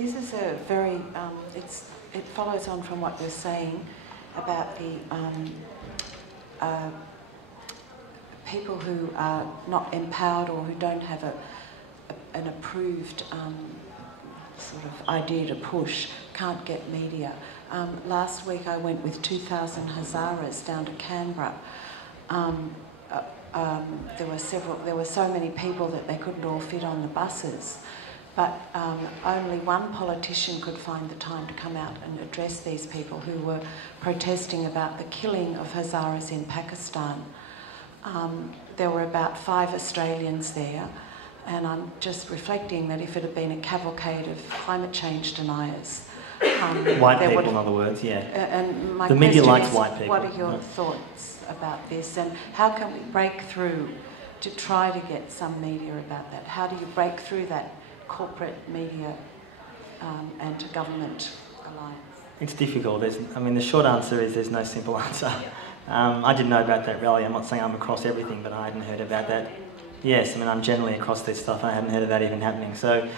this is a very, it follows on from what you're saying about the people who are not empowered or who don't have an approved sort of idea to push, can't get media. Last week I went with 2,000 Hazaras down to Canberra. There were so many people that they couldn't all fit on the buses, but only one politician could find the time to come out and address these people who were protesting about the killing of Hazaras in Pakistan. There were about 5 Australians there, and I'm just reflecting that if it had been a cavalcade of climate change deniers, white people, in other words, yeah. And my the media question likes is, white people. what are your thoughts about this, and how can we break through to try to get some media about that? How do you break through that corporate media and to government alliance? It's difficult. The short answer is there's no simple answer. I didn't know about that rally. I'm not saying I'm across everything, but I hadn't heard about that. Yes, I'm generally across this stuff. I hadn't heard of that even happening. So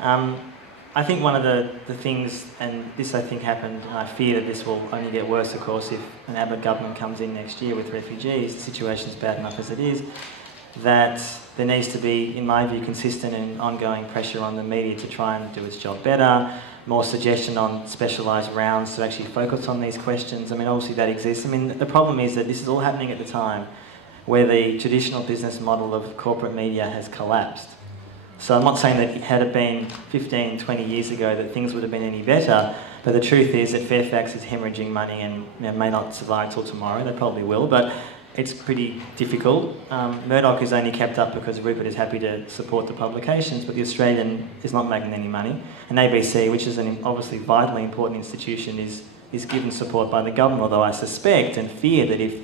I think one of the things, and this I think happened, and I fear that this will only get worse, of course, if an Abbott government comes in next year with refugees, the situation's bad enough as it is, that there needs to be, in my view, consistent and ongoing pressure on the media to try and do its job better, more suggestion on specialised rounds to actually focus on these questions. Obviously that exists. The problem is that this is all happening at the time where the traditional business model of corporate media has collapsed. So I'm not saying that had it been 15, 20 years ago that things would have been any better, but the truth is that Fairfax is hemorrhaging money and may not survive till tomorrow. They probably will, but it's pretty difficult. Murdoch is only kept up because Rupert is happy to support the publications, but the Australian is not making any money. And ABC, which is an obviously vitally important institution, is given support by the government, although I suspect and fear that if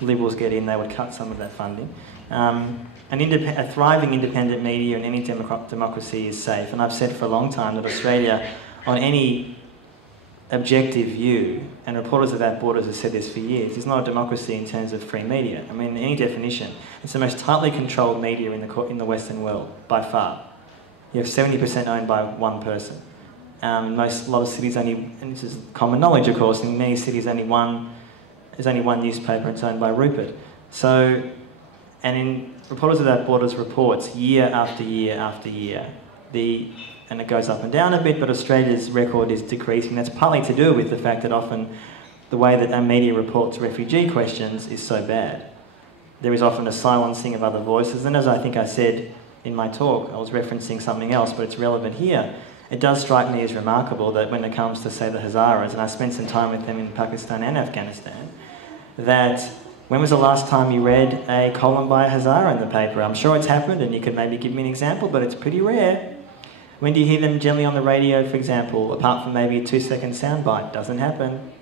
Liberals get in, they would cut some of that funding. A thriving independent media in any democracy is safe. And I've said for a long time that Australia, on any objective view, and Reporters Without Borders have said this for years, is not a democracy in terms of free media. In any definition, it's the most tightly controlled media in the Western world, by far. You have 70% owned by one person. A lot of cities only, and this is common knowledge of course, in many cities there's only one newspaper and it's owned by Rupert. So, and in Reporters Without Borders reports year after year after year, and it goes up and down a bit, but Australia's record is decreasing. That's partly to do with the fact that often the way that our media reports refugee questions is so bad. There is often a silencing of other voices, and as I think I said in my talk, I was referencing something else, but it's relevant here. It does strike me as remarkable that when it comes to, say, the Hazaras, and I spent some time with them in Pakistan and Afghanistan, that when was the last time you read a column by a Hazara in the paper? I'm sure it's happened, and you could maybe give me an example, but it's pretty rare. When do you hear them generally on the radio, for example, apart from maybe a 2-second soundbite? Doesn't happen.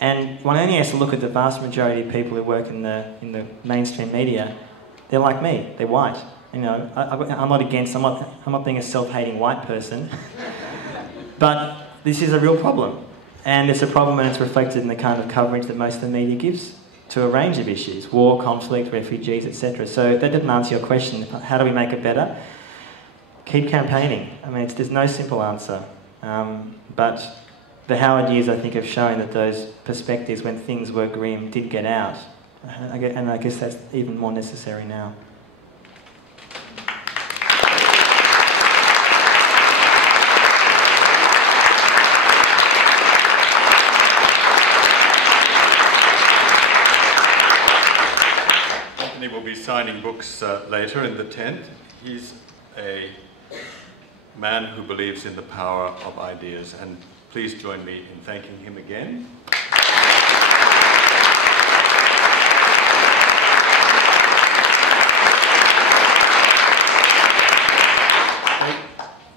And one only has to look at the vast majority of people who work in the mainstream media. They're like me. They're white. I'm not being a self-hating white person, but this is a real problem. And it's a problem and it's reflected in the kind of coverage that most of the media gives to a range of issues: war, conflict, refugees, etc. So that didn't answer your question. How do we make it better? Keep campaigning. There's no simple answer. But the Howard years, I think, have shown that those perspectives, when things were grim, did get out. And I guess that's even more necessary now. Antony will be signing books later in the tent. He's a man who believes in the power of ideas, and please join me in thanking him again.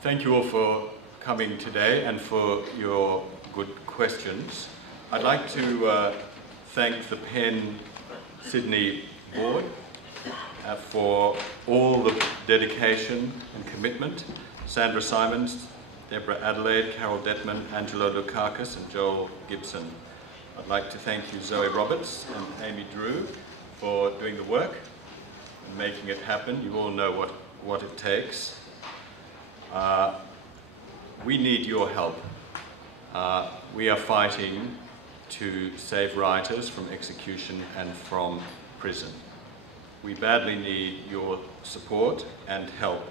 Thank you all for coming today and for your good questions. I'd like to thank the Penn Sydney board for all the dedication and commitment. Sandra Simons, Deborah Adelaide, Carol Detman, Angelo Lukakis and Joel Gibson. I'd like to thank you, Zoe Roberts and Amy Drew, for doing the work and making it happen. You all know what it takes. we need your help. We are fighting to save writers from execution and from prison. We badly need your support and help.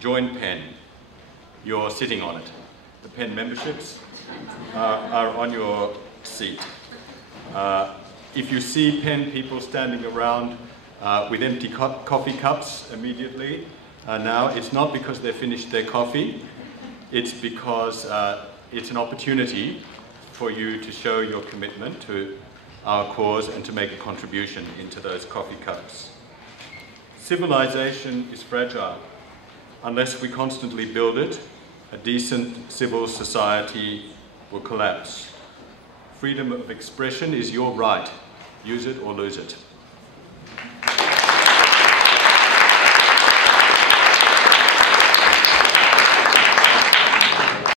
Join PEN. You're sitting on it. The PEN memberships are on your seat. If you see PEN people standing around with empty coffee cups immediately now, it's not because they've finished their coffee, it's because it's an opportunity for you to show your commitment to our cause and to make a contribution into those coffee cups. Civilization is fragile. Unless we constantly build it, a decent civil society will collapse. Freedom of expression is your right. Use it or lose it.